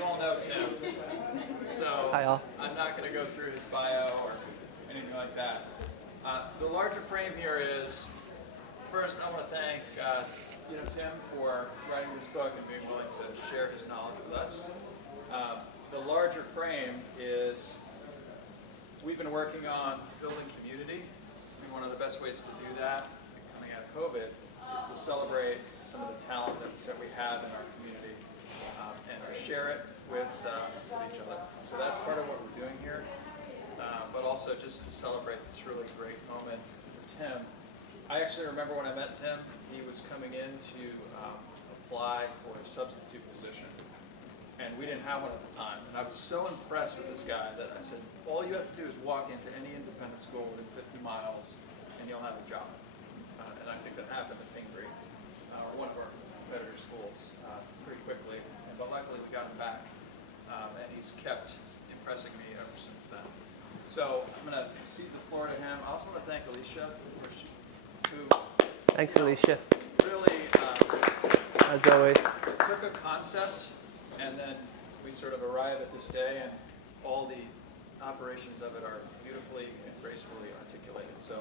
You all know Tim, so Hi, all. I'm not going to go through his bio or anything like that. The larger frame here is, first I want to thank Tim for writing this book and being willing to share his knowledge with us. The larger frame is we've been working on building community. I think one of the best ways to do that coming out of COVID is to celebrate some of the talent that we have in our community and to share it with each other. So that's part of what we're doing here, but also just to celebrate this really great moment for Tim. I actually remember when I met Tim, he was coming in to apply for a substitute position. And we didn't have one at the time. And I was so impressed with this guy that I said, all you have to do is walk into any independent school within 50 miles and you'll have a job. And I think that happened at Pingree, or one of our competitor schools, pretty quickly. But luckily we got him back. And he's kept impressing me ever since then. So I'm going to cede the floor to him. I also want to thank Alicia, who Thanks, Alicia. really, As always. took a concept and then we sort of arrive at this day and all the operations of it are beautifully and gracefully articulated. So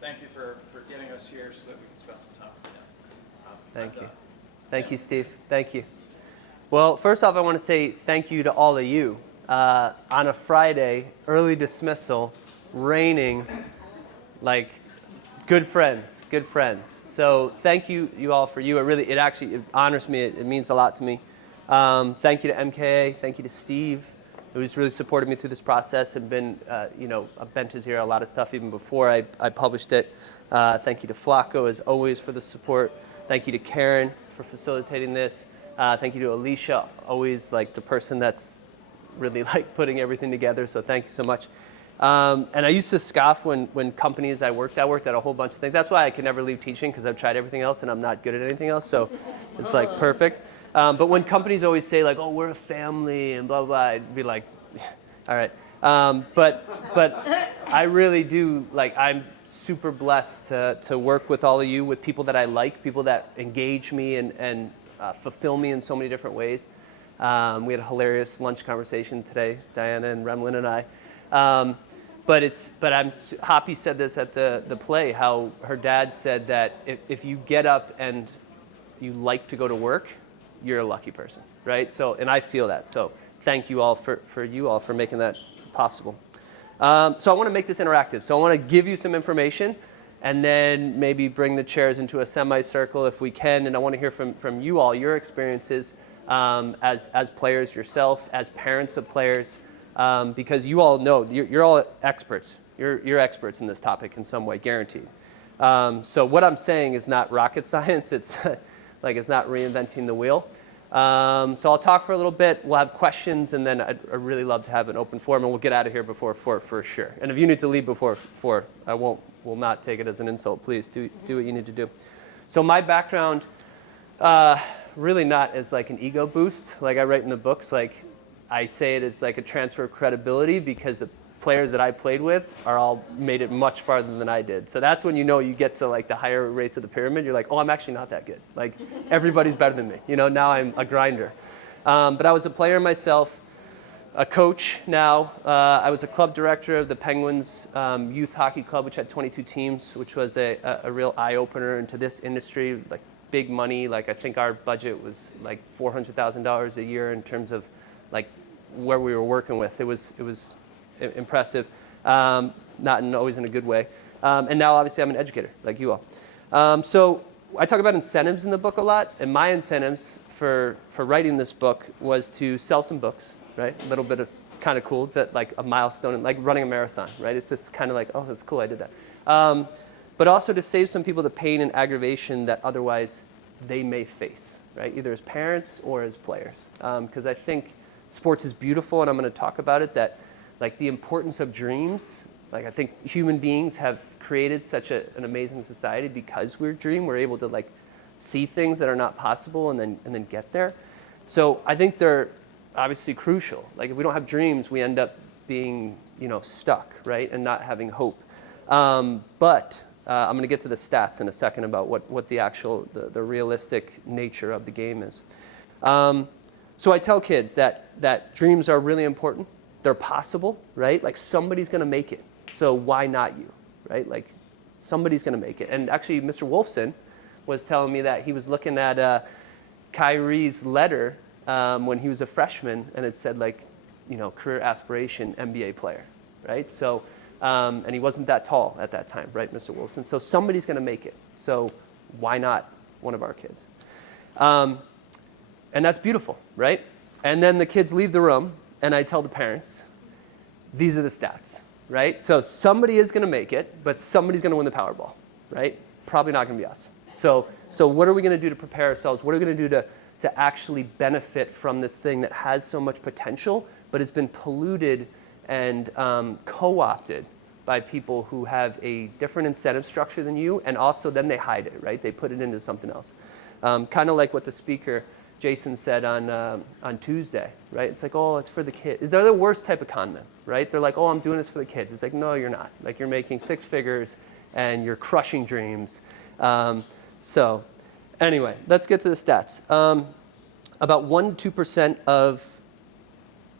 thank you for getting us here so that we can spend some time with you. Thank you. Thank you, Steve. Thank you. Well, first off, I want to say thank you to all of you. On a Friday, early dismissal, raining, like good friends. So thank you all for you. It actually honors me. It means a lot to me. Thank you to MKA. Thank you to Steve, who's really supported me through this process and been, a bent his ear a lot of stuff even before I published it. Thank you to Flacco, as always, for the support. Thank you to Karen for facilitating this. Thank you to Alicia, always like the person that's really like putting everything together. So thank you so much. And I used to scoff when companies I worked at a whole bunch of things. That's why I could never leave teaching, because I've tried everything else and I'm not good at anything else. So it's like perfect. But when companies always say like, oh, we're a family and blah, blah, I'd be like, all right. But I really do, like, I'm super blessed to work with all of you, with people that I like, people that engage me and fulfill me in so many different ways. We had a hilarious lunch conversation today, Diana and Remlin and I. But I'm Hoppy said this at the play, how her dad said that if you get up and you like to go to work, you're a lucky person, right? So, and I feel that. So thank you all for making that possible. So I want to make this interactive. So I want to give you some information and then maybe bring the chairs into a semicircle if we can. And I want to hear from you all, your experiences as players yourself, as parents of players, because you all know, you're all experts. You're experts in this topic in some way, guaranteed. So what I'm saying is not rocket science. It's like it's not reinventing the wheel. So I'll talk for a little bit. We'll have questions, and then I'd really love to have an open forum, and we'll get out of here before 4 for sure. And if you need to leave before 4, I will not take it as an insult. Please do what you need to do. So my background, really not as like an ego boost, like I write in the books. Like I say it as like a transfer of credibility, because the players that I played with are all made it much farther than I did. So that's when you get to like the higher rates of the pyramid. You're like, oh, I'm actually not that good. Like everybody's better than me. Now I'm a grinder. But I was a player myself, a coach now. I was a club director of the Penguins Youth Hockey Club, which had 22 teams, which was a real eye-opener into this industry, like big money. Like I think our budget was like $400,000 a year in terms of like where we were working with. It was impressive, not always in a good way. And now obviously I'm an educator like you all. So I talk about incentives in the book a lot, and my incentives for writing this book was to sell some books, right? A little bit of kind of cool. It's like a milestone, like running a marathon, right? It's just kind of like, oh, that's cool, I did that. But also to save some people the pain and aggravation that otherwise they may face, right? Either as parents or as players. Because I think sports is beautiful, and I'm going to talk about it, that like the importance of dreams. Like I think human beings have created such an amazing society because we're able to like see things that are not possible and then get there. So I think they're obviously crucial. Like if we don't have dreams, we end up being stuck, right, and not having hope. But I'm going to get to the stats in a second about what the actual the realistic nature of the game is. So I tell kids that dreams are really important. They're possible, right? Like somebody's going to make it. So why not you, right? Like somebody's going to make it. And actually, Mr. Wolfson was telling me that he was looking at Kyrie's letter when he was a freshman, and it said like, career aspiration, NBA player, right? So, and he wasn't that tall at that time, right, Mr. Wolfson? So somebody's going to make it. So why not one of our kids? And that's beautiful, right? And then the kids leave the room, and I tell the parents, these are the stats, right? So somebody is going to make it, but somebody's going to win the Powerball, right? Probably not going to be us. So what are we going to do to prepare ourselves? What are we going to do to actually benefit from this thing that has so much potential, but has been polluted and co-opted by people who have a different incentive structure than you, and also then they hide it, right? They put it into something else. Kind of like what the speaker, Jason, said on Tuesday, right? It's like, oh, it's for the kids. They're the worst type of con men, right? They're like, oh, I'm doing this for the kids. It's like, no, you're not. Like, you're making six figures, and you're crushing dreams. So anyway, let's get to the stats. About 1% to 2% of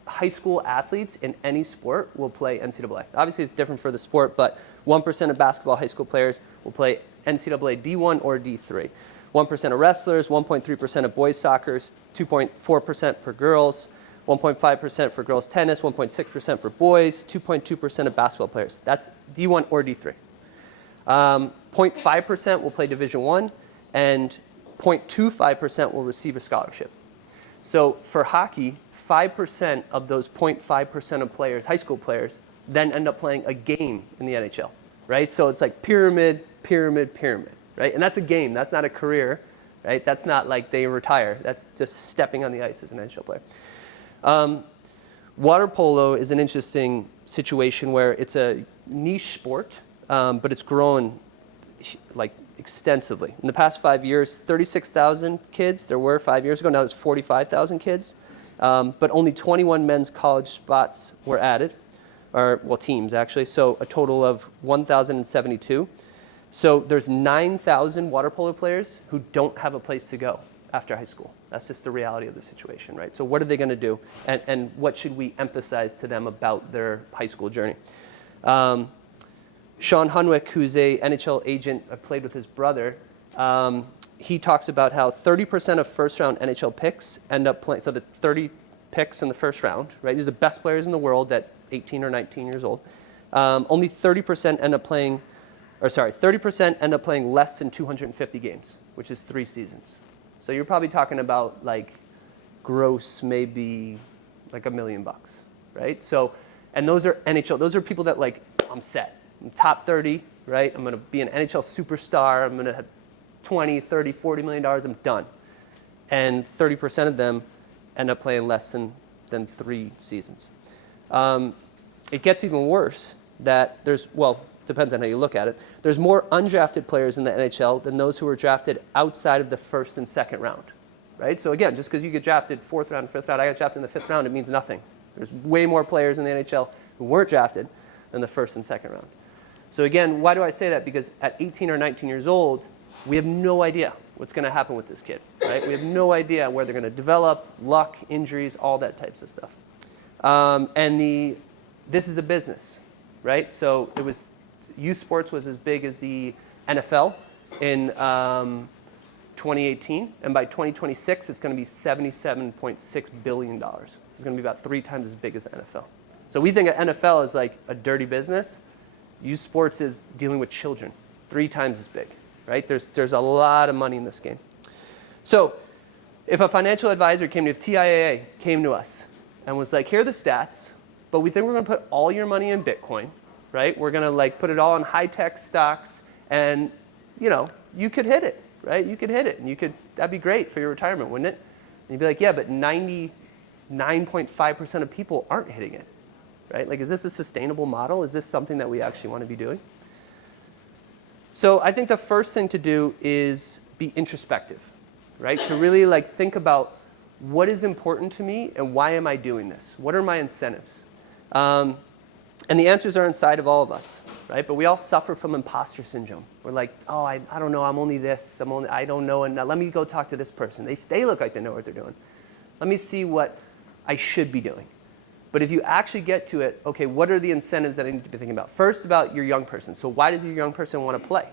high school athletes in any sport will play NCAA. Obviously, it's different for the sport, but 1% of basketball high school players will play NCAA D1 or D3. 1% of wrestlers, 1.3% of boys soccer, 2.4% for girls, 1.5% for girls tennis, 1.6% for boys, 2.2% of basketball players. That's D1 or D3. 0.5% will play Division I, and 0.25% will receive a scholarship. So for hockey, 5% of those 0.5% of players, high school players, then end up playing a game in the NHL, right? So it's like pyramid, pyramid, pyramid, right? And that's a game. That's not a career, right? That's not like they retire. That's just stepping on the ice as an NHL player. Water polo is an interesting situation where it's a niche sport, but it's grown like extensively. In the past 5 years, 36,000 kids, there were 5 years ago, now there's 45,000 kids. But only 21 men's college spots were added, or well, teams actually, so a total of 1,072. So there's 9,000 water polo players who don't have a place to go after high school. That's just the reality of the situation, right? So what are they going to do, and what should we emphasize to them about their high school journey? Sean Hunwick, who's a NHL agent, I played with his brother, he talks about how 30% of first-round NHL picks end up playing. So the 30 picks in the first round, right? These are the best players in the world at 18 or 19 years old. Only 30% end up playing, 30% end up playing less than 250 games, which is 3 seasons. So you're probably talking about like gross maybe like $1 million, right? So, and those are NHL. Those are people that like, I'm set. I'm top 30, right? I'm going to be an NHL superstar. I'm going to have 20, 30, $40 million, I'm done. And 30% of them end up playing less than 3 seasons. It gets even worse that there's, well, depends on how you look at it, there's more undrafted players in the NHL than those who were drafted outside of the first and second round, right? So again, just because you get drafted 4th round, 5th round, I got drafted in the 5th round, it means nothing. There's way more players in the NHL who weren't drafted than the 1st and 2nd round. So again, why do I say that? Because at 18 or 19 years old, we have no idea what's going to happen with this kid, right? We have no idea where they're going to develop, luck, injuries, all that types of stuff. This is a business, right? So youth sports was as big as the NFL in 2018, and by 2026, it's going to be $77.6 billion. It's going to be about 3 times as big as the NFL. So we think of NFL as like a dirty business. Youth sports is dealing with children, 3 times as big. Right? There's a lot of money in this game. So if a financial advisor if TIAA came to us and was like, here are the stats, but we think we're going to put all your money in Bitcoin, right? We're going to like put it all in high-tech stocks, and you could hit it, right? You could hit it, and that'd be great for your retirement, wouldn't it? And you'd be like, yeah, but 99.5% of people aren't hitting it, right? Like, is this a sustainable model? Is this something that we actually want to be doing? So I think the first thing to do is be introspective, right? To really like think about what is important to me and why am I doing this? What are my incentives? And the answers are inside of all of us, right? But we all suffer from imposter syndrome. We're like, oh, I don't know, I'm only this, I don't know, and let me go talk to this person. They look like they know what they're doing. Let me see what I should be doing. But if you actually get to it, okay, what are the incentives that I need to be thinking about? First, about your young person. So why does your young person want to play?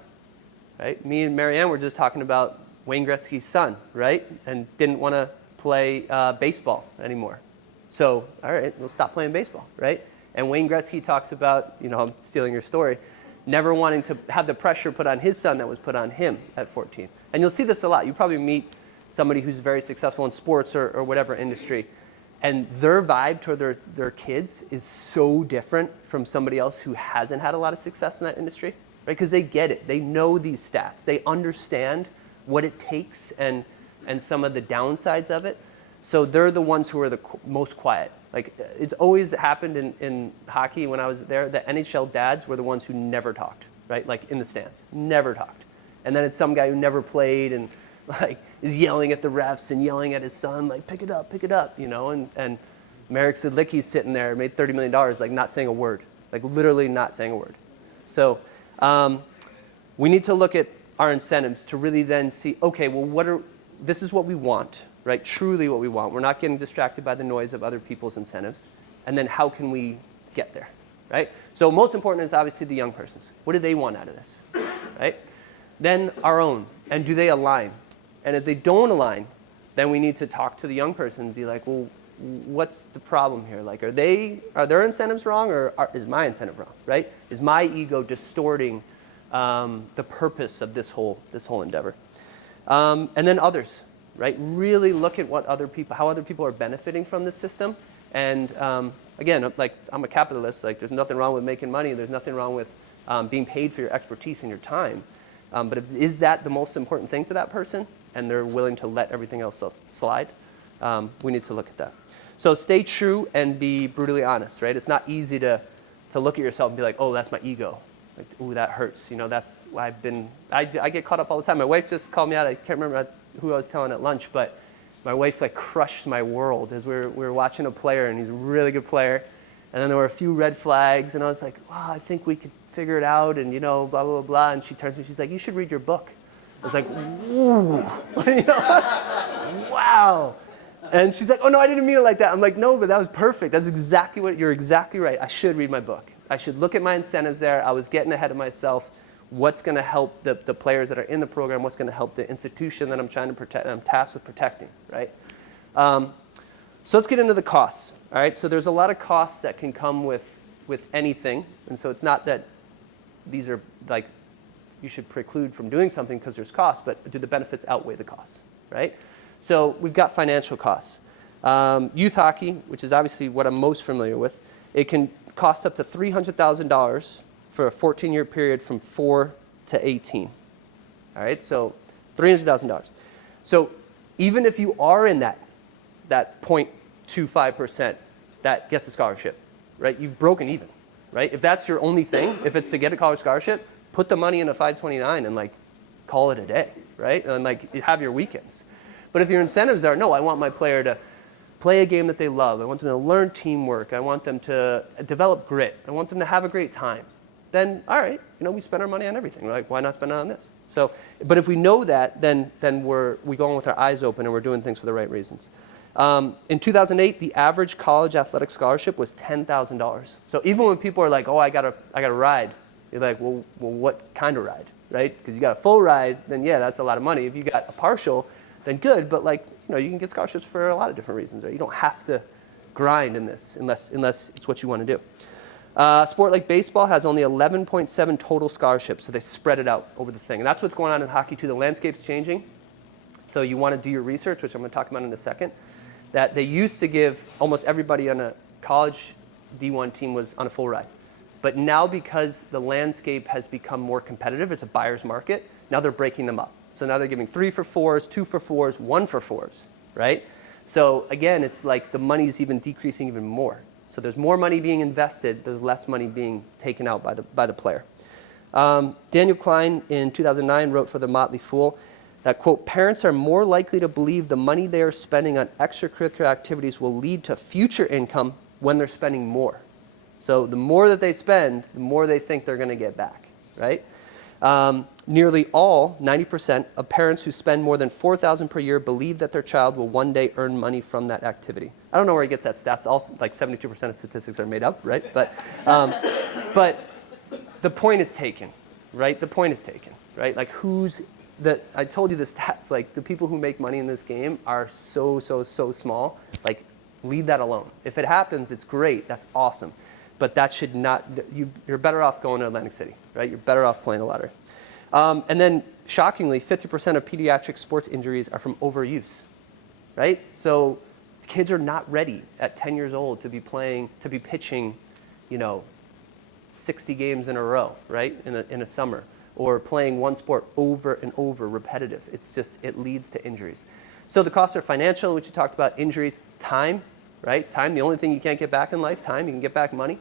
Right? Me and Marianne were just talking about Wayne Gretzky's son, right? And didn't want to play baseball anymore. So, all right, we'll stop playing baseball, right? And Wayne Gretzky talks about, I'm stealing your story, never wanting to have the pressure put on his son that was put on him at 14. And you'll see this a lot. You probably meet somebody who's very successful in sports or whatever industry, and their vibe toward their kids is so different from somebody else who hasn't had a lot of success in that industry, right? Because they get it. They know these stats. They understand what it takes and some of the downsides of it. So they're the ones who are the most quiet. Like, it's always happened in hockey when I was there, the NHL dads were the ones who never talked, right? Like, in the stands, never talked. And then it's some guy who never played and like is yelling at the refs and yelling at his son, like, pick it up, and Marek Sidlicki's sitting there, made $30 million, like, not saying a word, like, literally not saying a word. So we need to look at our incentives to really then see, okay, well, this is what we want, right? Truly what we want. We're not getting distracted by the noise of other people's incentives. And then how can we get there, right? So most important is obviously the young persons. What do they want out of this, right? Then our own, and do they align? And if they don't align, then we need to talk to the young person and be like, well, what's the problem here? Like, are their incentives wrong, or is my incentive wrong, right? Is my ego distorting the purpose of this whole endeavor? And then others, right? Really look at how other people are benefiting from this system. And again, like, I'm a capitalist. Like, there's nothing wrong with making money. There's nothing wrong with being paid for your expertise and your time. But is that the most important thing to that person, and they're willing to let everything else slide? We need to look at that. So stay true and be brutally honest, right? It's not easy to look at yourself and be like, oh, that's my ego. Like, ooh, that hurts. That's why I get caught up all the time. My wife just called me out. I can't remember who I was telling at lunch, but my wife, like, crushed my world as we were watching a player, and he's a really good player. And then there were a few red flags, and I was like, wow, I think we could figure it out, and blah, blah, blah. And she turns to me, she's like, you should read your book. I was like, ooh, wow. And she's like, oh, no, I didn't mean it like that. I'm like, no, but that was perfect. That's exactly you're exactly right. I should read my book. I should look at my incentives there. I was getting ahead of myself. What's going to help the players that are in the program? What's going to help the institution that I'm trying to protect, that I'm tasked with protecting, right? So let's get into the costs, all right? So there's a lot of costs that can come with anything. And so it's not that these are, like, you should preclude from doing something because there's costs, but do the benefits outweigh the costs, right? So we've got financial costs. Youth hockey, which is obviously what I'm most familiar with, it can cost up to $300,000 for a 14-year period from 4 to 18. All right, so $300,000. So even if you are in that 0.25% that gets a scholarship, right? You've broken even, right? If that's your only thing, if it's to get a college scholarship, put the money in a 529 and, like, call it a day, right? And, like, have your weekends. But if your incentives are, no, I want my player to play a game that they love. I want them to learn teamwork. I want them to develop grit. I want them to have a great time. Then, all right, we spend our money on everything. We're like, why not spend it on this? So, but if we know that, then we go in with our eyes open and we're doing things for the right reasons. In 2008, the average college athletic scholarship was $10,000. So even when people are like, oh, I got a ride, you're like, well, what kind of ride, right? Because you got a full ride, then yeah, that's a lot of money. If you got a partial, then good. But, like, you can get scholarships for a lot of different reasons, right? You don't have to grind in this unless it's what you want to do. A sport like baseball has only 11.7 total scholarships, so they spread it out over the thing. And that's what's going on in hockey too. The landscape's changing. So you want to do your research, which I'm going to talk about in a second, that they used to give almost everybody on a college D1 team was on a full ride. But now, because the landscape has become more competitive, it's a buyer's market, now they're breaking them up. So now they're giving 3 for 4s, 2 for 4s, 1 for 4s, right? So again, it's like the money's even decreasing even more. So there's more money being invested, there's less money being taken out by the player. Daniel Klein in 2009 wrote for the Motley Fool that, quote, parents are more likely to believe the money they are spending on extracurricular activities will lead to future income when they're spending more. So the more that they spend, the more they think they're going to get back, right? Nearly all, 90%, of parents who spend more than $4,000 per year believe that their child will one day earn money from that activity. I don't know where he gets that stats. Also, like 72% of statistics are made up, right? But the point is taken, right? The point is taken, right? Like I told you the stats, like the people who make money in this game are so small. Like, leave that alone. If it happens, it's great. That's awesome. But that should not, you're better off going to Atlantic City, right? You're better off playing the lottery. And then, shockingly, 50% of pediatric sports injuries are from overuse, right? So kids are not ready at 10 years old to be pitching, 60 games in a row, right, in a summer, or playing one sport over and over, repetitive. It leads to injuries. So the costs are financial, which you talked about, injuries, time, right? Time, the only thing you can't get back in life, time. You can get back money.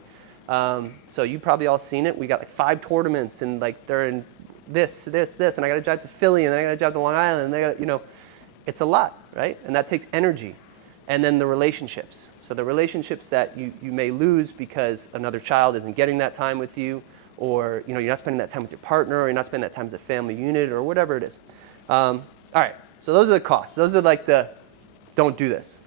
So you've probably all seen it. We got like 5 tournaments, and like they're in this, and I got to drive to Philly, and then I got to drive to Long Island, and it's a lot, right? And that takes energy. And then the relationships. So the relationships that you may lose because another child isn't getting that time with you, or you're not spending that time with your partner, or you're not spending that time as a family unit, or whatever it is. All right, so those are the costs. Those are like the don't do this.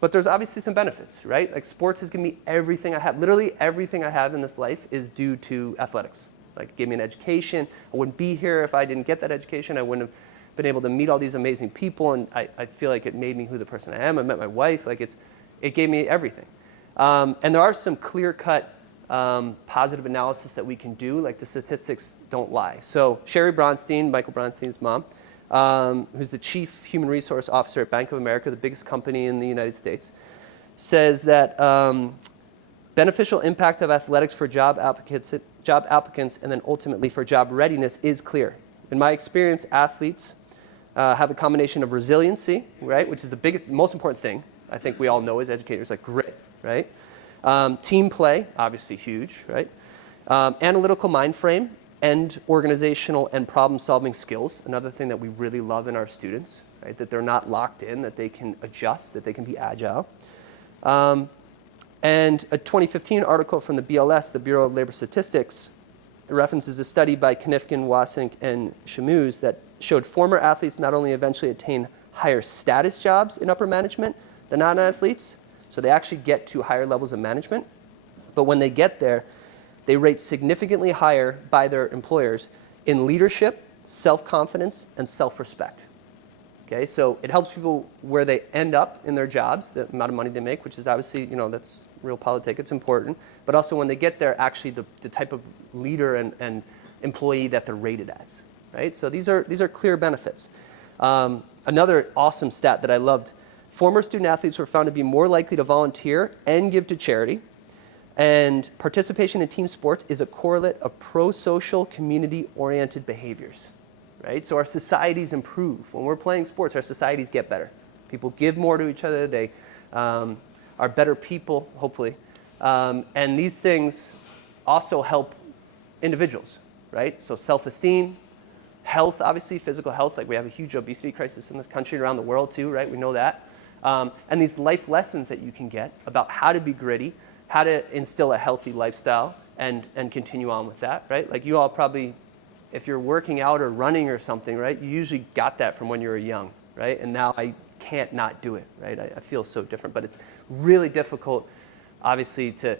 But there's obviously some benefits, right? Like sports has given me everything I have. Literally everything I have in this life is due to athletics. Like, give me an education. I wouldn't be here if I didn't get that education. I wouldn't have been able to meet all these amazing people, and I feel like it made me who the person I am. I met my wife. Like, it gave me everything. And there are some clear-cut positive analysis that we can do. Like, the statistics don't lie. So Sherry Bronstein, Michael Bronstein's mom, who's the chief human resource officer at Bank of America, the biggest company in the United States, says that beneficial impact of athletics for job applicants, and then ultimately for job readiness is clear. In my experience, athletes have a combination of resiliency, right, which is the most important thing I think we all know as educators, like grit, right? Team play, obviously huge, right? Analytical mind frame, and organizational and problem-solving skills, another thing that we really love in our students, right? That they're not locked in, that they can adjust, that they can be agile. And a 2015 article from the BLS, the Bureau of Labor Statistics, references a study by Knifkin, Wasink, and Shamouz that showed former athletes not only eventually attain higher status jobs in upper management than non-athletes, so they actually get to higher levels of management, but when they get there, they rate significantly higher by their employers in leadership, self-confidence, and self-respect. Okay, so it helps people where they end up in their jobs, the amount of money they make, which is obviously, that's realpolitik, it's important, but also when they get there, actually the type of leader and employee that they're rated as, right? So these are clear benefits. Another awesome stat that I loved, former student athletes were found to be more likely to volunteer and give to charity, and participation in team sports is a correlate of pro-social, community-oriented behaviors. Right? So our societies improve. When we're playing sports, our societies get better. People give more to each other. They are better people, hopefully. And these things also help individuals, right? So self-esteem, health, obviously, physical health. Like, we have a huge obesity crisis in this country and around the world too, right? We know that. And these life lessons that you can get about how to be gritty, how to instill a healthy lifestyle, and continue on with that, right? Like, you all probably, if you're working out or running or something, right, you usually got that from when you were young, right? And now I can't not do it, right? I feel so different. But it's really difficult, obviously, to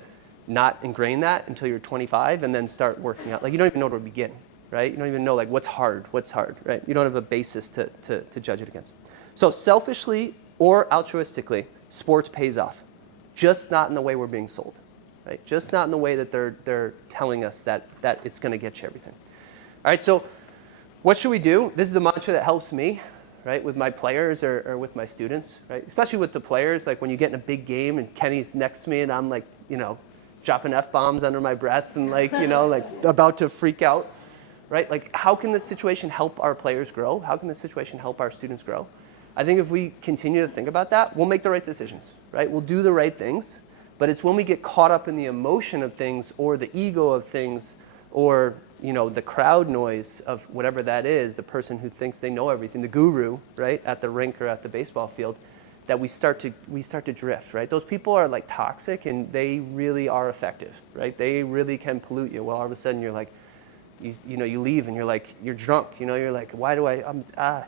not ingrain that until you're 25 and then start working out. Like, you don't even know where to begin, right? You don't even know, like, what's hard, right? You don't have a basis to judge it against. So selfishly or altruistically, sports pays off. Just not in the way we're being sold, right? Just not in the way that they're telling us that it's going to get you everything. All right, so what should we do? This is a mantra that helps me, right, with my players or with my students, right? Especially with the players, like when you get in a big game and Kenny's next to me and I'm like, dropping F-bombs under my breath and like, like about to freak out, right? Like, how can this situation help our players grow? How can this situation help our students grow? I think if we continue to think about that, we'll make the right decisions, right? We'll do the right things, but it's when we get caught up in the emotion of things or the ego of things or the crowd noise of whatever that is, the person who thinks they know everything, the guru, right, at the rink or at the baseball field, that we start to drift, right? Those people are like toxic and they really are effective, right? They really can pollute you. Well, all of a sudden you're like, You leave and you're drunk. You're like, why do I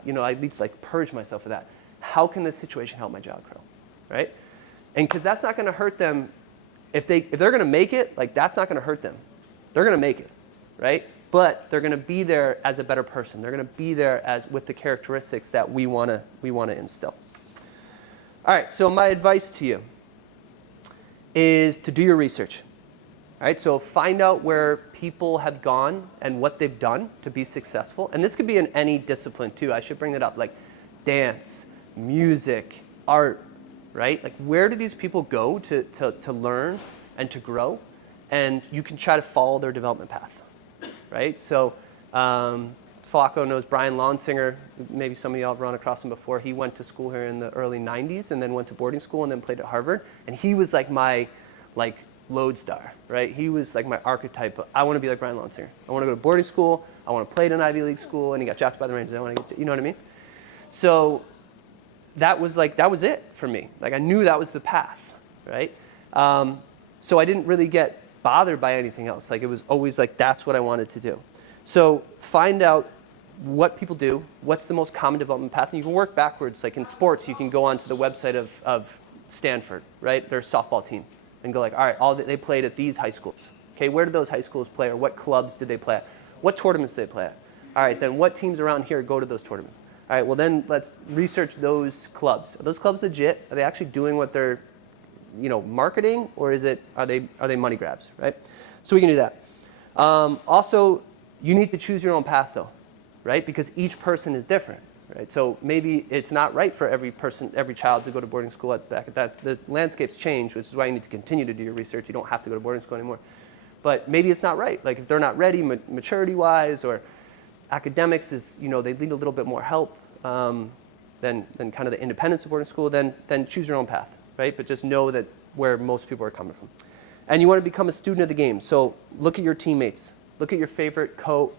leave to like purge myself of that. How can this situation help my job grow, right? And because that's not going to hurt them. If they're going to make it, like that's not going to hurt them. They're going to make it, right? But they're going to be there as a better person. They're going to be there with the characteristics that we want to instill. All right, so my advice to you is to do your research. All right, so find out where people have gone and what they've done to be successful. And this could be in any discipline too. I should bring that up, like dance, music, art, right? Like where do these people go to learn and to grow? And you can try to follow their development path, right? So Flacco knows Brian Lonsinger. Maybe some of y'all have run across him before. He went to school here in the early 90s and then went to boarding school and then played at Harvard. And he was like my lodestar, right? He was like my archetype. I want to be like Brian Lonsinger. I want to go to boarding school. I want to play at an Ivy League school. And he got drafted by the Rangers. I want to get, you know what I mean? So that was it for me. Like I knew that was the path, right? So I didn't really get bothered by anything else. Like it was always like that's what I wanted to do. So find out what people do, what's the most common development path, and you can work backwards. Like in sports, you can go onto the website of Stanford, right? Their softball team, and go like, all right, they played at these high schools. Okay, where did those high schools play, or what clubs did they play at? What tournaments did they play at? All right, then what teams around here go to those tournaments? All right, well then let's research those clubs. Are those clubs legit? Are they actually doing what they're, marketing, or are they money grabs, right? So we can do that. Also, you need to choose your own path though, right? Because each person is different, right? So maybe it's not right for every child to go to boarding school back at that. The landscape's changed, which is why you need to continue to do your research. You don't have to go to boarding school anymore. But maybe it's not right. Like if they're not ready maturity-wise, or academics is, they need a little bit more help than kind of the independence of boarding school, then choose your own path, right? But just know that where most people are coming from. And you want to become a student of the game. So look at your teammates. Look at your favorite pro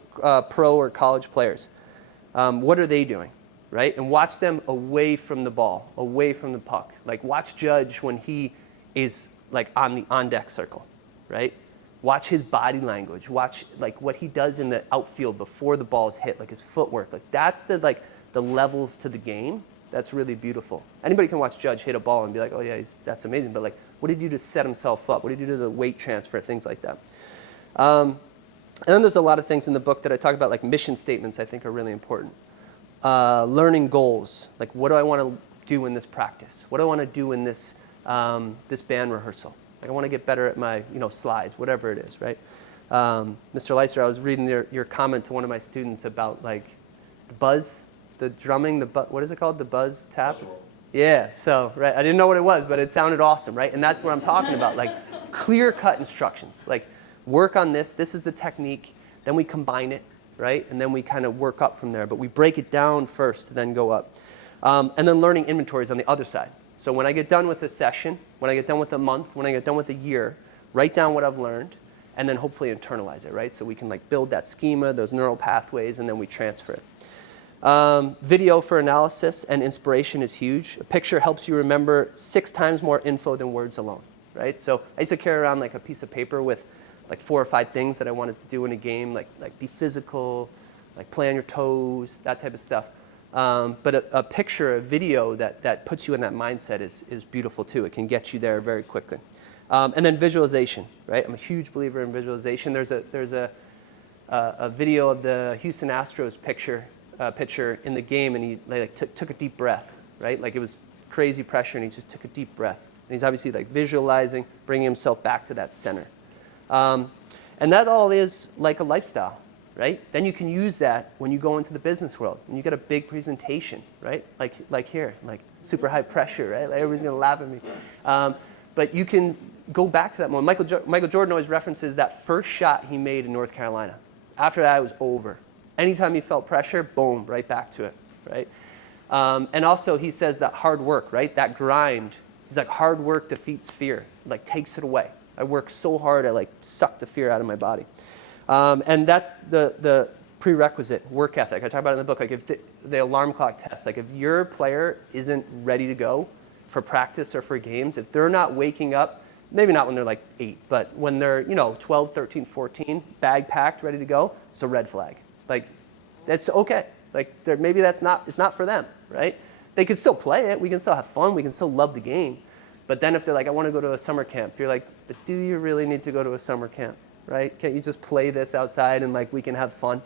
or college players. What are they doing, right? And watch them away from the ball, away from the puck. Like watch Judge when he is like on the on-deck circle, right? Watch his body language. Watch like what he does in the outfield before the ball is hit, like his footwork. Like that's the levels to the game. That's really beautiful. Anybody can watch Judge hit a ball and be like, oh yeah, that's amazing. But like, what did he do to set himself up? What did he do to the weight transfer? Things like that. And then there's a lot of things in the book that I talk about, like mission statements I think are really important. Learning goals, like what do I want to do in this practice? What do I want to do in this band rehearsal? Like I want to get better at my slides, whatever it is, right? Mr. Leister, I was reading your comment to one of my students about like the buzz, the drumming, what is it called? The buzz tap? Yeah, so, right, I didn't know what it was, but it sounded awesome, right? And that's what I'm talking about, like clear-cut instructions. Like work on this is the technique, then we combine it, right? And then we kind of work up from there. But we break it down first, then go up. And then learning inventories on the other side. So when I get done with a session, when I get done with a month, when I get done with a year, write down what I've learned, and then hopefully internalize it, right? So we can like build that schema, those neural pathways, and then we transfer it. Video for analysis and inspiration is huge. A picture helps you remember 6 times more info than words alone, right? So I used to carry around like a piece of paper with like 4 or 5 things that I wanted to do in a game, like be physical, like play on your toes, that type of stuff. But a picture, a video that puts you in that mindset is beautiful too. It can get you there very quickly. And then visualization, right? I'm a huge believer in visualization. There's a video of the Houston Astros pitcher in the game, and he took a deep breath, right? Like it was crazy pressure, and he just took a deep breath. And he's obviously like visualizing, bringing himself back to that center. And that all is like a lifestyle, right? Then you can use that when you go into the business world and you get a big presentation, right? Like here, like super high pressure, right? Like everybody's gonna laugh at me. But you can go back to that moment. Michael Jordan always references that first shot he made in North Carolina. After that, it was over. Anytime he felt pressure, boom, right back to it, right? And also he says that hard work, right? That grind. He's like, hard work defeats fear, like takes it away. I work so hard, I like suck the fear out of my body. And that's the prerequisite work ethic. I talk about it in the book, like if the alarm clock test, like if your player isn't ready to go for practice or for games, if they're not waking up maybe not when they're like 8, but when they're, 12, 13, 14, bag packed, ready to go, it's a red flag. Like, that's okay. Like, maybe it's not for them, right? They can still play it. We can still have fun. We can still love the game. But then if they're like, I want to go to a summer camp, you're like, but do you really need to go to a summer camp, right? Can't you just play this outside and like we can have fun,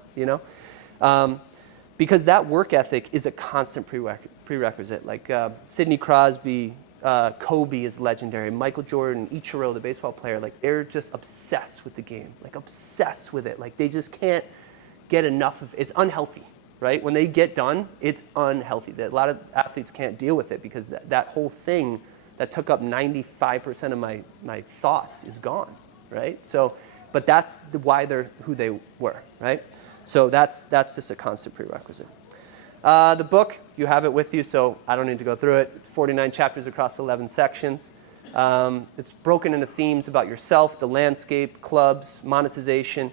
Because that work ethic is a constant prerequisite. Like Sidney Crosby, Kobe is legendary. Michael Jordan, Ichiro, the baseball player, like they're just obsessed with the game, like obsessed with it. Like they just can't get enough of it. It's unhealthy, right? When they get done, it's unhealthy. A lot of athletes can't deal with it because that whole thing that took up 95% of my thoughts is gone, right? So, but that's why they're who they were, right? So that's just a constant prerequisite. The book, you have it with you, so I don't need to go through it. 49 chapters across 11 sections. It's broken into themes about yourself, the landscape, clubs, monetization,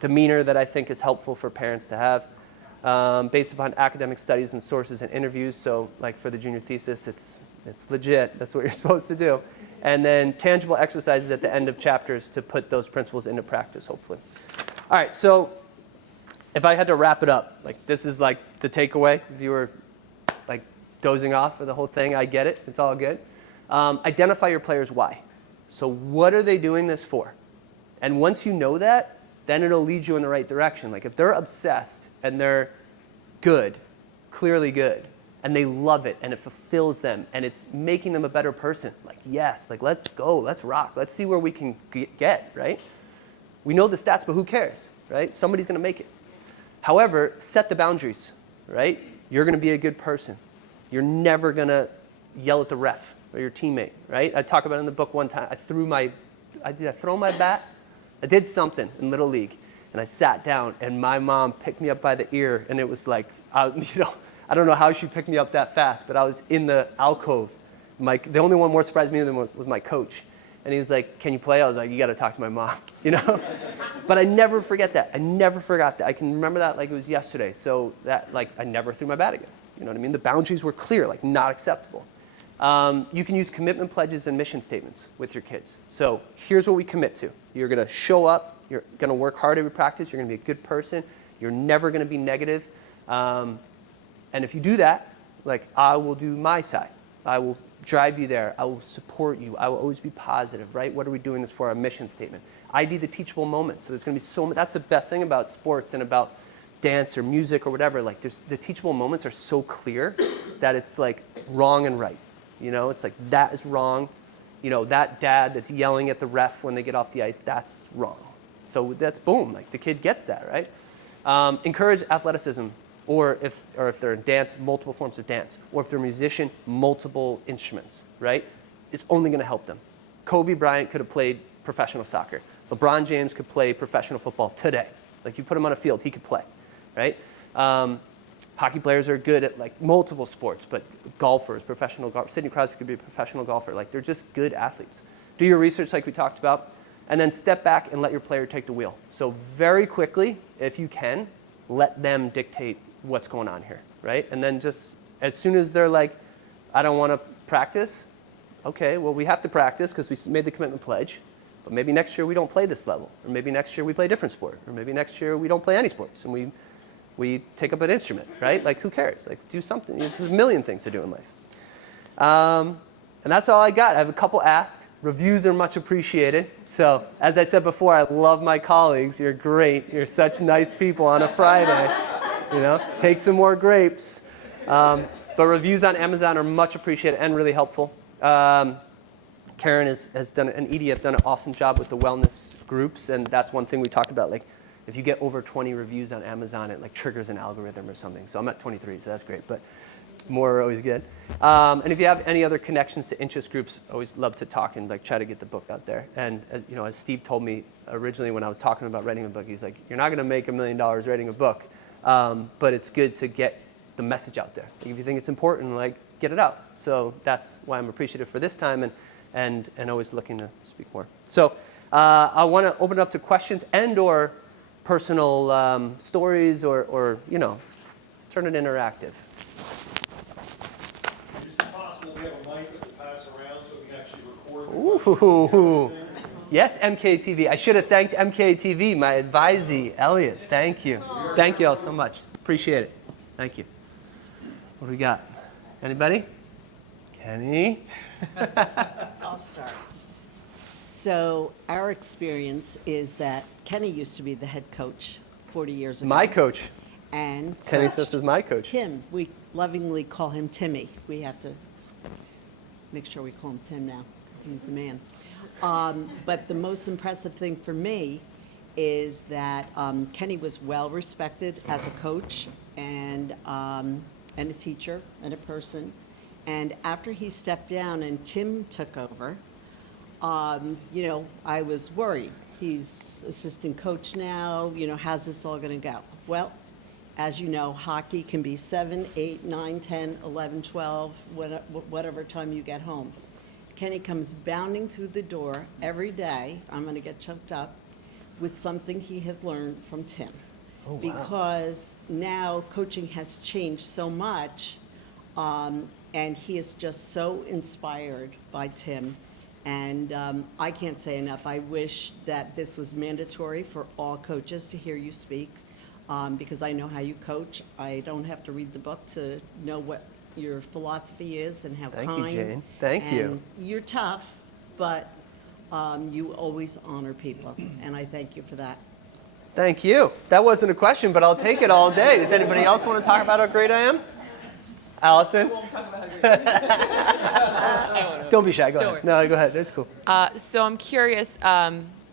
demeanor that I think is helpful for parents to have, based upon academic studies and sources and interviews. So like for the junior thesis, it's legit. That's what you're supposed to do. And then tangible exercises at the end of chapters to put those principles into practice, hopefully. All right, so if I had to wrap it up, like this is like the takeaway. If you were like dozing off for the whole thing, I get it. It's all good. Identify your players' why. So what are they doing this for? And once you know that, then it'll lead you in the right direction. Like if they're obsessed and they're good, clearly good, and they love it and it fulfills them and it's making them a better person, like yes, like let's go, let's rock, let's see where we can get, right? We know the stats, but who cares, right? Somebody's going to make it. However, set the boundaries, right? You're going to be a good person. You're never going to yell at the ref or your teammate, right? I talk about it in the book one time. Did I throw my bat? I did something in Little League, and I sat down, and my mom picked me up by the ear, and it was like, I don't know how she picked me up that fast, but I was in the alcove. The only one more surprised me than was my coach. And he was like, can you play? I was like, you got to talk to my mom, But I never forget that. I never forgot that. I can remember that like it was yesterday. So that, like, I never threw my bat again. You know what I mean? The boundaries were clear, like not acceptable. You can use commitment pledges and mission statements with your kids. So here's what we commit to. You're going to show up. You're going to work hard every practice. You're going to be a good person. You're never going to be negative. And if you do that, like, I will do my side. I will drive you there. I will support you. I will always be positive, right? What are we doing this for? Our mission statement. ID the teachable moments. So there's going to be so much. That's the best thing about sports and about dance or music or whatever. Like, the teachable moments are so clear that it's like wrong and right. It's like that is wrong. That dad that's yelling at the ref when they get off the ice, that's wrong. So that's boom. Like the kid gets that, right? Encourage athleticism. Or if they're in dance, multiple forms of dance. Or if they're a musician, multiple instruments, right? It's only going to help them. Kobe Bryant could have played professional soccer. LeBron James could play professional football today. Like you put him on a field, he could play, right? Hockey players are good at like multiple sports, but golfers, professional golfers. Sidney Crosby could be a professional golfer. Like they're just good athletes. Do your research like we talked about, and then step back and let your player take the wheel. So very quickly, if you can, let them dictate what's going on here, right? And then just as soon as they're like, I don't want to practice, okay, well, we have to practice because we made the commitment pledge, but maybe next year we don't play this level, or maybe next year we play a different sport, or maybe next year we don't play any sports, and we take up an instrument, right? Like, who cares? Like, do something. There's a million things to do in life. And that's all I got. I have a couple asks. Reviews are much appreciated. So, as I said before, I love my colleagues. You're great. You're such nice people on a Friday. Take some more grapes. But reviews on Amazon are much appreciated and really helpful. Karen has done, and Edie have done an awesome job with the wellness groups, and that's one thing we talked about. Like, if you get over 20 reviews on Amazon, it like triggers an algorithm or something. So I'm at 23, so that's great. But more are always good. And if you have any other connections to interest groups, always love to talk and like try to get the book out there. And as Steve told me originally when I was talking about writing a book, he's like, you're not going to make $1 million writing a book. But it's good to get the message out there. Like if you think it's important, like get it out. So that's why I'm appreciative for this time and always looking to speak more. So I want to open it up to questions and or personal stories or let's turn it interactive. Is it possible we have a mic that we pass around so we can actually record the Ooh. Ooh. Yes, MKTV. I should have thanked MKTV, my advisee, Elliot. Thank you. Thank you all so much. Appreciate it. Thank you. What do we got? Anybody? Kenny? I'll start. So our experience is that Kenny used to be the head coach 40 years ago. My coach. And Kenny coached Smith is my coach. Tim, we lovingly call him Timmy. We have to make sure we call him Tim now because he's the man. But the most impressive thing for me is that Kenny was well respected as a coach and a teacher and a person. And after he stepped down and Tim took over, I was worried. He's assistant coach now, how's this all going to go? Well, as you know, hockey can be 7, 8, 9, 10, 11, 12, whatever time you get home. Kenny comes bounding through the door every day, I'm going to get choked up, with something he has learned from Tim. Oh, wow. Because now coaching has changed so much, and he is just so inspired by Tim. And I can't say enough. I wish that this was mandatory for all coaches to hear you speak, because I know how you coach. I don't have to read the book to know what your philosophy is and how Thank kind. you, Jane. Thank you. And you're tough, but you always honor people, and I thank you for that. Thank you. That wasn't a question, but I'll take it all day. Does anybody else want to talk about how great I am? Allison? Don't be shy. Go ahead. No, go ahead. It's cool. So I'm curious.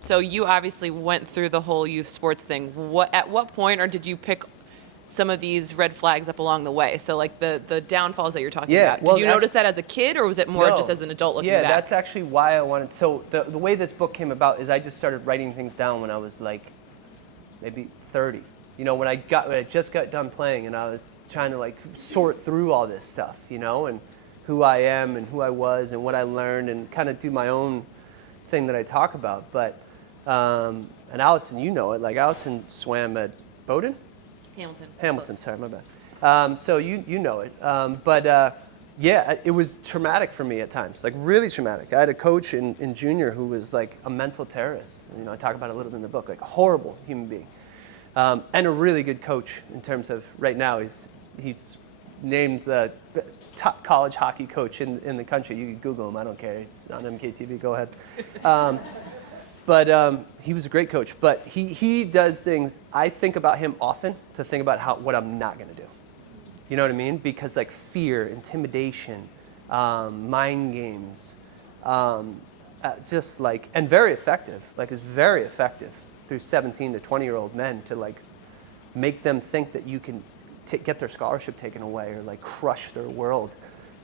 So you obviously went through the whole youth sports thing. At what point, or did you pick some of these red flags up along the way? So like the downfalls that you're talking about. well, Did you notice that as a kid, or was it more No. just as an adult looking Yeah, back? that's actually why I wanted. So the way this book came about is I just started writing things down when I was like maybe 30. When I just got done playing, and I was trying to like sort through all this stuff, and who I am and who I was and what I learned, and kind of do my own thing that I talk about. But and Allison, you know it. Like Allison swam at Bowdoin. Hamilton, sorry, my bad. So you know it. Yeah, it was traumatic for me at times, like really traumatic. I had a coach in junior who was like a mental terrorist. I talk about it a little bit in the book, like a horrible human being. And a really good coach in terms of right now he's named the top college hockey coach in the country. You can Google him, I don't care. It's on MKTV, go ahead. But he was a great coach. But he does things, I think about him often to think about what I'm not going to do. You know what I mean? Because like fear, intimidation, mind games, just like, and very effective, like it's very effective through 17 to 20-year-old men to like make them think that you can get their scholarship taken away or like crush their world.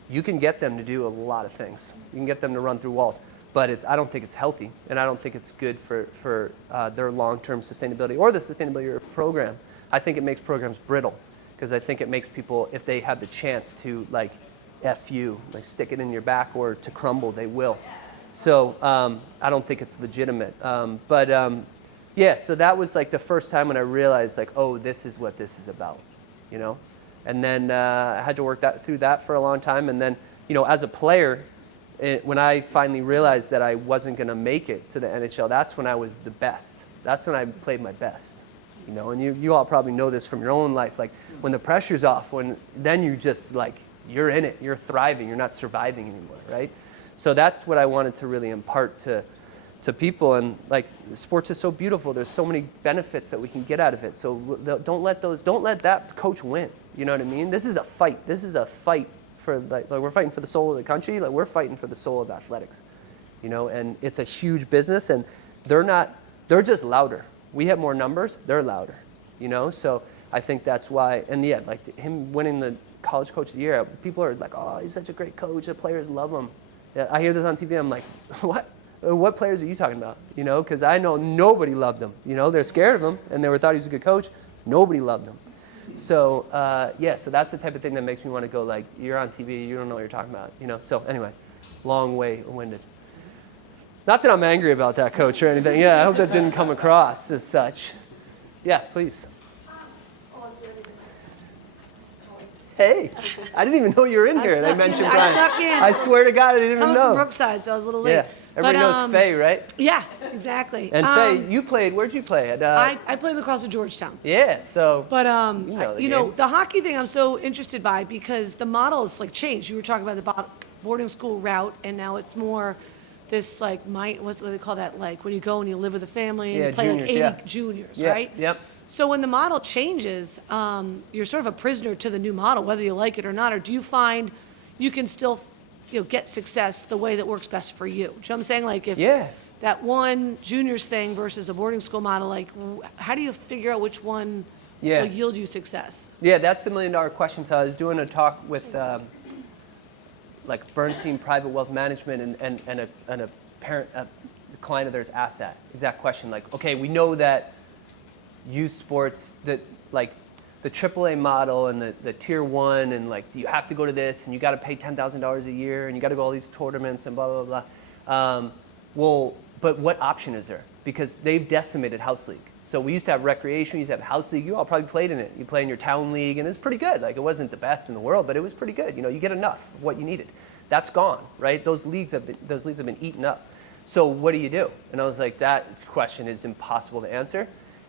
You can get them to do a lot of things. You can get them to run through walls. But I don't think it's healthy, and I don't think it's good for their long-term sustainability or the sustainability of your program. I think it makes programs brittle, because I think it makes people, if they have the chance to like F you, like stick it in your back or to crumble, they will. So I don't think it's legitimate. Yeah, so that was like the first time when I realized like, oh, this is what this is about, And then I had to work through that for a long time. And then, as a player, when I finally realized that I wasn't going to make it to the NHL, that's when I was the best. That's when I played my best, And you all probably know this from your own life. Like when the pressure's off, then you just like, you're in it, you're thriving, you're not surviving anymore, right? So that's what I wanted to really impart to people. And like sports is so beautiful. There's so many benefits that we can get out of it. So don't let that coach win. You know what I mean? This is a fight. This is a fight for like we're fighting for the soul of the country. Like we're fighting for the soul of athletics, and it's a huge business, and they're just louder. We have more numbers, they're louder, So I think that's why, and yeah, like him winning the college coach of the year, people are like, oh, he's such a great coach, the players love him. Yeah, I hear this on TV, I'm like, what? What players are you talking about? Because I know nobody loved him. They're scared of him, and they thought he was a good coach. Nobody loved him. So so that's the type of thing that makes me want to go like, you're on TV, you don't know what you're talking about. So anyway, long way winded. Not that I'm angry about that coach or anything. Yeah, I hope that didn't come across as such. Yeah, please. Hey, I didn't even know you were in here. And I mentioned I Brian. snuck in. I swear to God, I didn't even Coming know. from Brookside, so I was a little late. Yeah. Everybody knows Faye, right? Yeah, exactly. And Faye, you played. Where'd you play? At, I played lacrosse at Georgetown. yeah. So. But You know the game. the hockey thing I'm so interested by because the model's like changed. You were talking about the boarding school route, and now it's more this like what's what they call that, like when you go and you live with a family and Yeah, you play juniors, like 80 yeah. juniors, Yeah, right? yep. So when the model changes, you're sort of a prisoner to the new model, whether you like it or not. Or do you find you can still, get success the way that works best for you? Do you know what I'm saying? Like if Yeah. that one juniors thing versus a boarding school model, like how do you figure out which one Yeah. will yield you success? Yeah, that's the $1 million question. So I was doing a talk with like Bernstein Private Wealth Management, and a parent, a client of theirs asked that exact question. Like, okay, we know that youth sports, that like the AAA model and the tier 1, and like you have to go to this, and you got to pay $10,000 a year, and you got to go all these tournaments and blah blah blah. Well, but what option is there? Because they've decimated house league. So we used to have recreation, we used to have house league. You all probably played in it. You play in your town league, and it's pretty good. Like it wasn't the best in the world, but it was pretty good. You get enough of what you needed. That's gone, right? Those leagues have been eaten up. So what do you do? And I was like, that question is impossible to answer.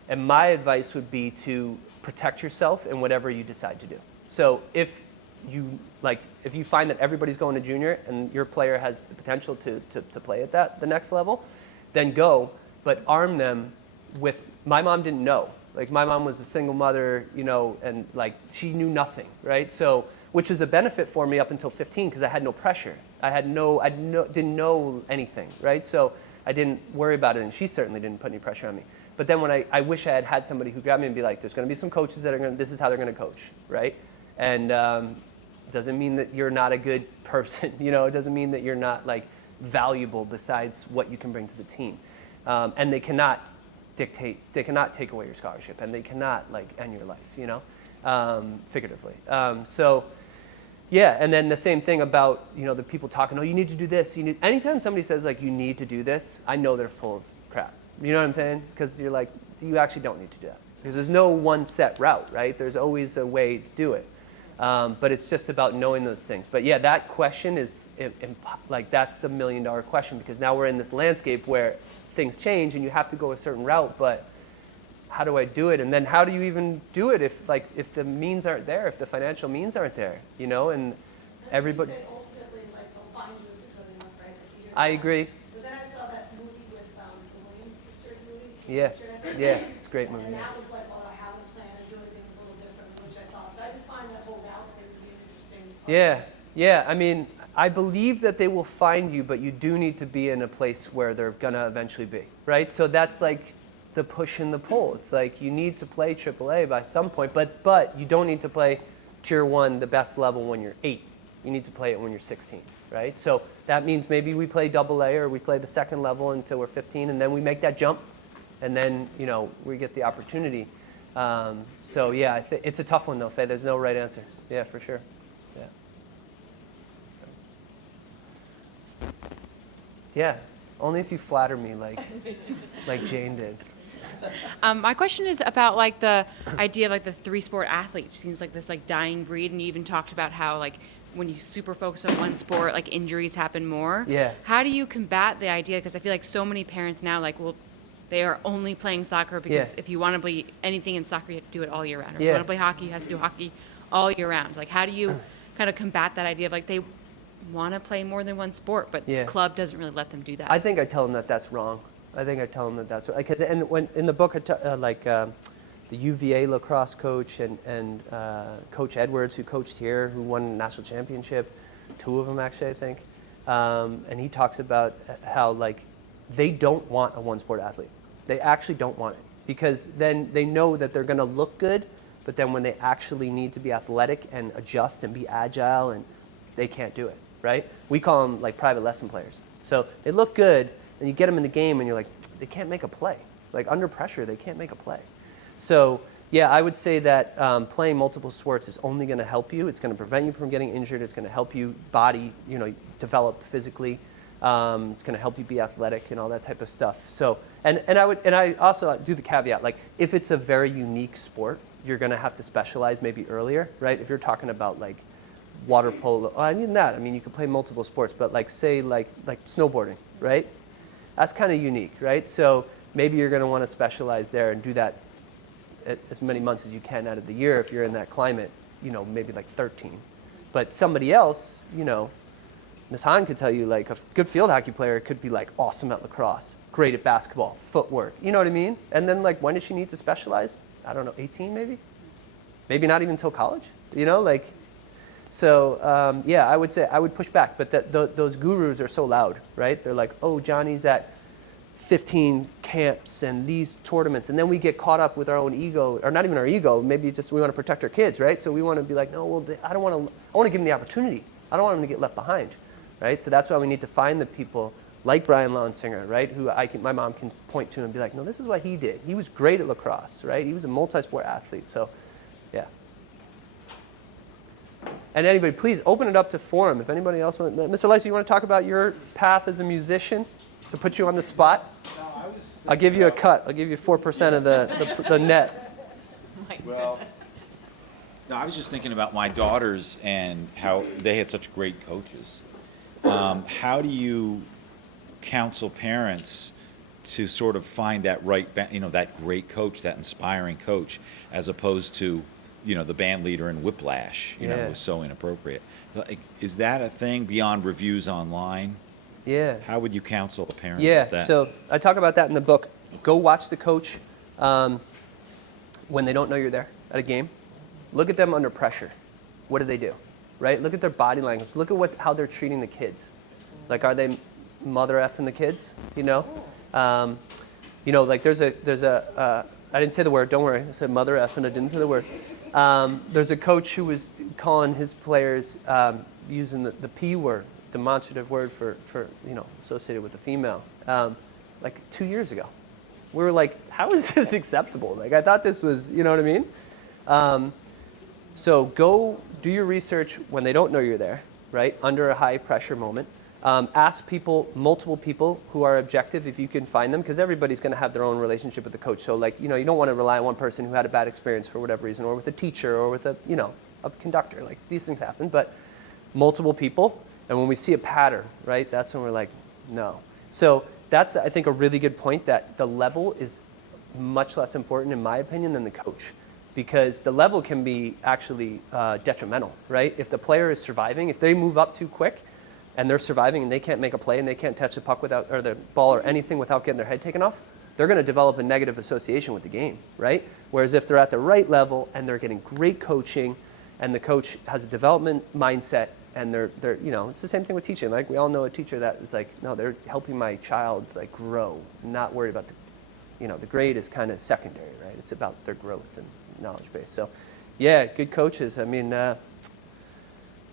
And my advice would be to protect yourself in whatever you decide to do. So if you find that everybody's going to junior and your player has the potential to play at the next level, then go, but arm them with, my mom didn't know. Like my mom was a single mother, and like she knew nothing, right? So, which was a benefit for me up until 15 because I had no pressure. Didn't know anything, right? So I didn't worry about it, and she certainly didn't put any pressure on me. But then when I wish I had somebody who grabbed me and be like, there's going to be some coaches that this is how they're going to coach, right? And doesn't mean that you're not a good person, it doesn't mean that you're not like valuable besides what you can bring to the team. And they cannot take away your scholarship, and they cannot like end your life, figuratively. So yeah, and then the same thing about, the people talking, oh, you need to do this. Anytime somebody says like, you need to do this, I know they're full of crap. You know what I'm saying? Because you're like, you actually don't need to do that. Because there's no one set route, right? There's always a way to do it. But it's just about knowing those things. But yeah, that question is, that's the $1 million question, because now we're in this landscape where things change and you have to go a certain route, but how do I do it? And then how do you even do it if the means aren't there, if the financial means aren't there, and everybody. You said ultimately, like they'll find you if you're good enough, right? I agree. But then I saw that movie with the Williams sisters movie. Yeah, yeah, it's a great movie. And Yeah. that was like, oh, I have a plan of doing things a little different, which I thought. So I just find that whole route thing to be an interesting. Yeah. I mean, I believe that they will find you, but you do need to be in a place where they're gonna eventually be, right? So that's like the push and the pull. It's like you need to play AAA by some point, but you don't need to play tier 1, the best level, when you're 8. You need to play it when you're 16, right? So that means maybe we play AA or we play the second level until we're 15, and then we make that jump, and then we get the opportunity. So yeah, it's a tough one though, Faye. There's no right answer. Yeah, for sure. Yeah. Yeah, only if you flatter me like Jane did. My question is about like the idea of like the 3-sport athlete. Seems like this like dying breed, and you even talked about how like when you super focus on one sport, like injuries happen more. Yeah. How do you combat the idea? Because I feel like so many parents now they are only playing soccer because Yeah. if you want to play anything in soccer, you have to do it all year round. Or if Yeah. you want to play hockey, you have to do hockey all year round. Like how do you kind of combat that idea of like they want to play more than one sport, but Yeah. club doesn't really let them do that? I think I tell them that that's wrong. I think I tell them that that's right. And when in the book, the UVA lacrosse coach and Coach Edwards, who coached here, who won a national championship, 2 of them actually, I think. And he talks about how like they don't want a one-sport athlete. They actually don't want it, because then they know that they're going to look good, but then when they actually need to be athletic and adjust and be agile, and they can't do it, right? We call them like private lesson players. So they look good, and you get them in the game, and you're like, they can't make a play. Like under pressure, they can't make a play. So yeah, I would say that playing multiple sports is only going to help you. It's going to prevent you from getting injured. It's going to help you develop physically. It's going to help you be athletic and all that type of stuff. So and I also do the caveat, like if it's a very unique sport, you're going to have to specialize maybe earlier, right? If you're talking about like water polo. I mean that. I mean, you could play multiple sports, but like say like snowboarding, right? That's kind of unique, right? So maybe you're going to want to specialize there and do that as many months as you can out of the year if you're in that climate, maybe like 13. But somebody else, Ms. Hahn could tell you, like, a good field hockey player could be, like, awesome at lacrosse, great at basketball, footwork. You know what I mean? And then, like, when does she need to specialize? I don't know, 18 maybe? Maybe not even until college, So, yeah, I would say I would push back. But those gurus are so loud, right? They're like, oh, Johnny's at 15 camps and these tournaments. And then we get caught up with our own ego, or not even our ego, maybe just we want to protect our kids, right? So we want to be like, no, well, I want to give them the opportunity. I don't want them to get left behind. Right? So that's why we need to find the people like Brian Launsinger, right? Who my mom can point to and be like, no, this is what he did. He was great at lacrosse, right? He was a multi-sport athlete. So, yeah. And anybody, please open it up to forum. If anybody else wants, Mr. Lacey, you want to talk about your path as a musician to put you on the spot? I'll give you a cut. I'll give you 4% of the net. Well, no, I was just thinking about my daughters and how they had such great coaches. How do you counsel parents to sort of find that that great coach, that inspiring coach, as opposed to, the band leader in Whiplash, was so inappropriate. Like, is that a thing beyond reviews online? Yeah. How would you counsel a parent Yeah, about that? so I talk about that in the book. Go watch the coach when they don't know you're there at a game. Look at them under pressure. What do? Right? Look at their body language. Look at how they're treating the kids. Like, are they mother effing the kids? Like there's a I didn't say the word, don't worry. I said mother effing, I didn't say the word. There's a coach who was calling his players using the P word, demonstrative word for associated with the female, like 2 years ago. We were like, how is this acceptable? Like, I thought this was, you know what I mean? So go do your research when they don't know you're there, right? Under a high pressure moment. Ask multiple people who are objective if you can find them, because everybody's going to have their own relationship with the coach. So like, you don't want to rely on one person who had a bad experience for whatever reason, or with a teacher, or with a conductor. Like, these things happen, but multiple people. And when we see a pattern, right, that's when we're like, no. So that's, I think, a really good point, that the level is much less important, in my opinion, than the coach. Because the level can be actually detrimental, right? If the player is surviving, if they move up too quick and they're surviving and they can't make a play and they can't touch the puck or the ball or anything without getting their head taken off, they're going to develop a negative association with the game, right? Whereas if they're at the right level and they're getting great coaching and the coach has a development mindset and they're it's the same thing with teaching. Like, we all know a teacher that is like, no, they're helping my child like grow, not worried about the grade is kind of secondary, right? It's about their growth and knowledge base. So, yeah, good coaches. I mean,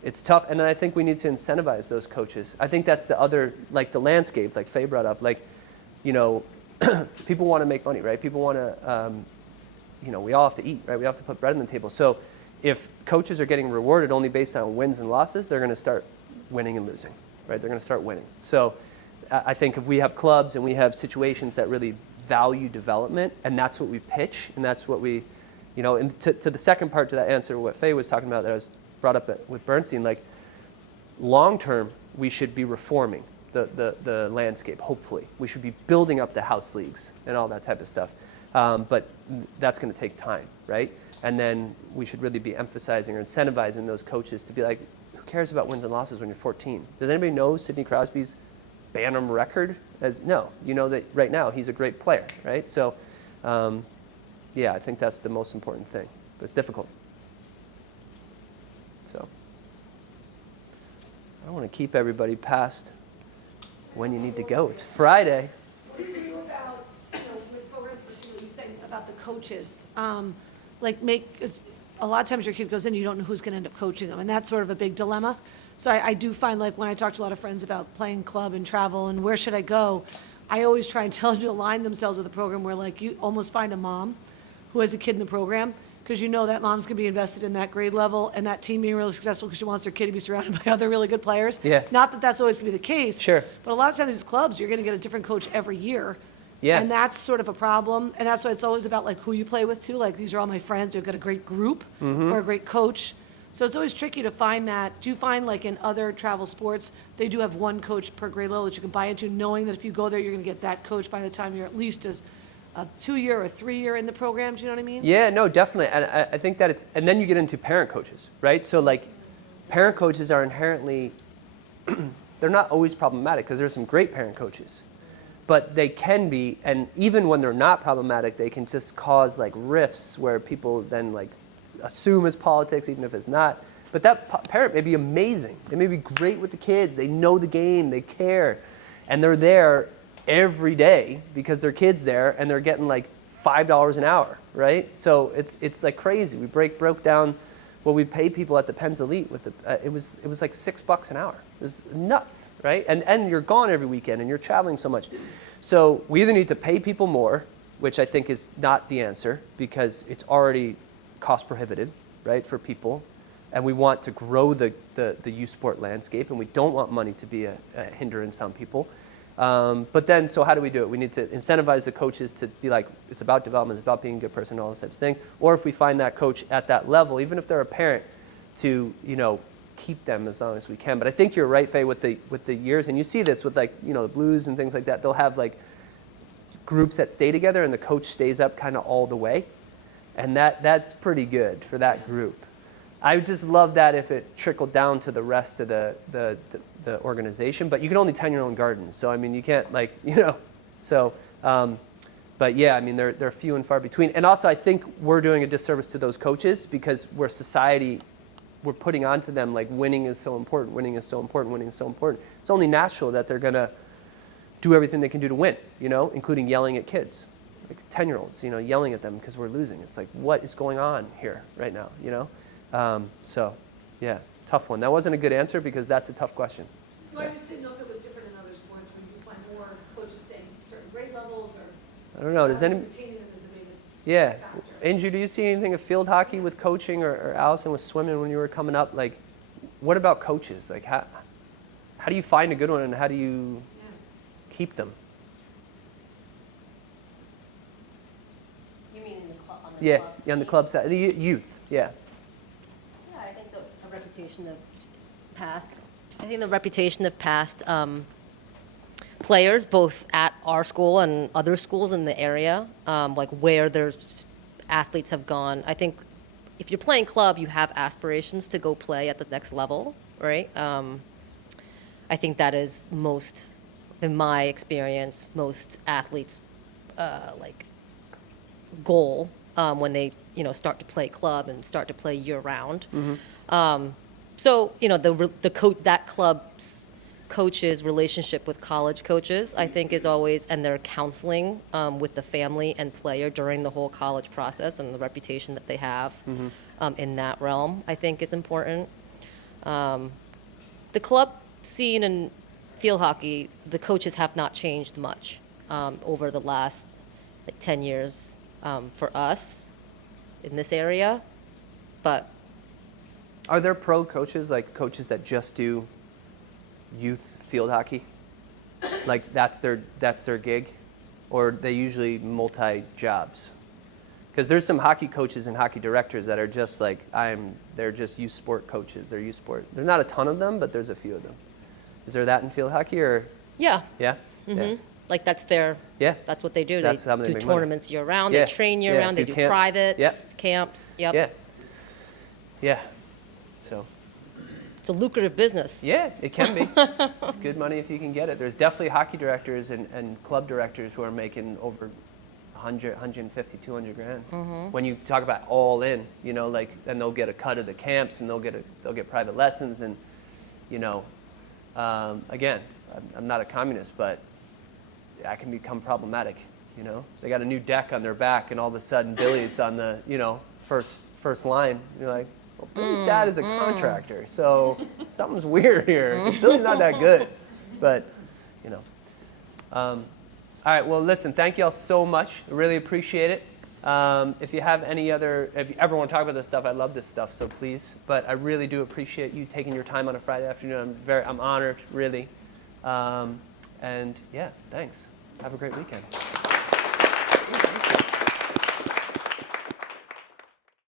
it's tough, and then I think we need to incentivize those coaches. I think that's the other, like the landscape, like Faye brought up. Like, people want to make money, right? People want to, we all have to eat, right? We have to put bread on the table. So, if coaches are getting rewarded only based on wins and losses, they're going to start winning and losing, right? They're going to start winning. So, I think if we have clubs and we have situations that really value development, and that's what we pitch, and that's what we. And to the second part to that answer, what Faye was talking about that I was brought up with Bernstein, like, long term, we should be reforming the landscape, hopefully. We should be building up the house leagues and all that type of stuff. But that's going to take time, right? And then we should really be emphasizing or incentivizing those coaches to be like, who cares about wins and losses when you're 14? Does anybody know Sidney Crosby's Bantam record? No. You know that right now he's a great player, right? So, yeah, I think that's the most important thing, but it's difficult. So, I don't want to keep everybody past when you need to go. It's Friday. What do you do about, with programs, especially what you said about the coaches? Cause a lot of times your kid goes in, you don't know who's going to end up coaching them, and that's sort of a big dilemma. So I do find, like, when I talk to a lot of friends about playing club and travel and where should I go, I always try and tell them to align themselves with a program where, like, you almost find a mom who has a kid in the program, because that mom's going to be invested in that grade level and that team being really successful because she wants their kid to be surrounded by other really good players. Yeah. Not that that's always going to be the case. Sure. But a lot of times these clubs, you're going to get a different coach every year. Yeah. And that's sort of a problem. And that's why it's always about, like, who you play with, too. Like, these are all my friends. They've got a great group or a great coach. So it's always tricky to find that. Do you find like in other travel sports, they do have one coach per grade level that you can buy into, knowing that if you go there, you're going to get that coach by the time you're at least as a 2-year or 3-year in the program? Do you know what I mean? Yeah, no, definitely. And I think that it's, and then you get into parent coaches, right? So like parent coaches are inherently, they're not always problematic because there's some great parent coaches, but they can be, and even when they're not problematic, they can just cause like rifts where people then like assume it's politics, even if it's not. But that parent may be amazing. They may be great with the kids. They know the game. They care. And they're there every day because their kid's there and they're getting like $5 an hour, right? So it's like crazy. We broke down what we pay people at the Penn's Elite with the, it was like $6 an hour. It was nuts, right? And you're gone every weekend and you're traveling so much. So we either need to pay people more, which I think is not the answer because it's already cost prohibitive, right, for people. And we want to grow the youth sport landscape, and we don't want money to be a hindrance on people. But then, so how do we do it? We need to incentivize the coaches to be like, it's about development, it's about being a good person, all those types of things. Or if we find that coach at that level, even if they're a parent, to, you know, keep them as long as we can. But I think you're right, Faye, with the years, and you see this with like, you know, the Blues and things like that. They'll have like groups that stay together, and the coach stays up kind of all the way. And that's pretty good for that group. I would just love that if it trickled down to the rest of the organization, but you can only tend your own garden. So, I mean, you can't like, you know, so, but yeah, I mean, they're few and far between. And also I think we're doing a disservice to those coaches because we're society, we're putting onto them like winning is so important, winning is so important, winning is so important. It's only natural that they're gonna do everything they can do to win, you know, including yelling at kids. Like 10-year-olds, you know, yelling at them because we're losing. It's like, what is going on here right now, you know? So, yeah, tough one. That wasn't a good answer because that's a tough question. Well, I just didn't know if it was different in other sports where you find more coaches staying certain grade levels or. I don't know. Does any? Retaining them is the biggest Yeah. factor. Andrew, do you see anything of field hockey with coaching or Allison with swimming when you were coming up? Like, what about coaches? Like, how do you find a good one and how do you keep them? You mean in the club, on the Yeah, club on the scene? club side, the youth, yeah. Yeah, I think the reputation of past players, both at our school and other schools in the area, like where there's athletes have gone. I think if you're playing club, you have aspirations to go play at the next level, right? I think that is most, in my experience, most athletes like goal when they start to play club and start to play year round. So that club's coaches' relationship with college coaches, I think, is always, and their counseling with the family and player during the whole college process and the reputation that they have in that realm, I think, is important. The club scene in field hockey, the coaches have not changed much over the last 10 years for us in this area, but Are there pro coaches, like coaches that just do youth field hockey? Like that's their gig? Or they usually multi-jobs? Because there's some hockey coaches and hockey directors that are just like, they're just youth sport coaches. They're youth sport. There's not a ton of them, but there's a few of them. Is there that in field hockey or? yeah. Yeah? Yeah. Like that's what they do. That's how They they do make money. tournaments year round. Yeah. They train year Yeah. round. They Do do camps. privates, Yep. camps. Yep. Yeah. Yeah. So, It's a lucrative business. yeah, it can be. It's good money if you can get it. There's definitely hockey directors and club directors who are making over 100, 150, 200 grand. When you talk about all in, like, then they'll get a cut of the camps and they'll get private lessons and, again, I'm not a communist, but that can become problematic. They got a new deck on their back and all of a sudden Billy's on the, first line. You're like, well, Billy's dad is a contractor, so something's weird here. Billy's not that good, but, all right, well, listen, thank you all so much. I really appreciate it. If you ever want to talk about this stuff, I love this stuff, so please. But I really do appreciate you taking your time on a Friday afternoon. I'm honored, really. And yeah, thanks. Have a great weekend.